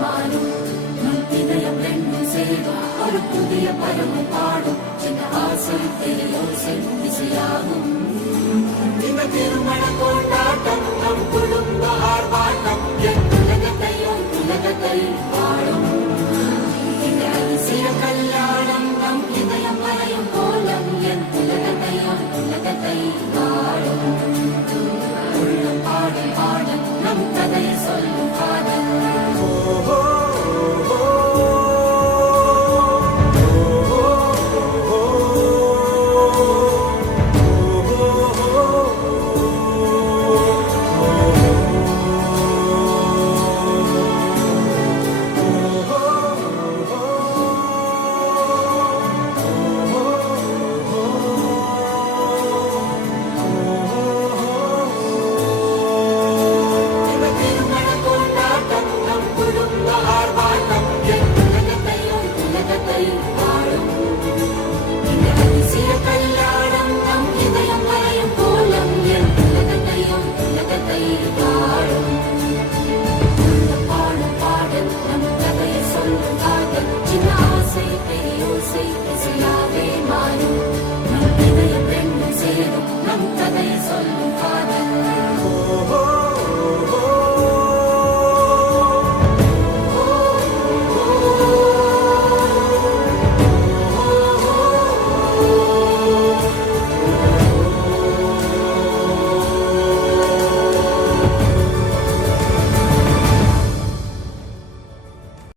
மாறும் இதயம் ரெண்டும் சேரும் ஒரு புதிய பருவம் பாடும் சின்ன ஆசை பெரியோசை இசையாகும் இந்த திருமண கொண்டாட்டம் நம் குடும்ப ஆர்ப்பாட்டம் என் உலகத்தையும் உலகத்தை வாழும் இந்த அதிசய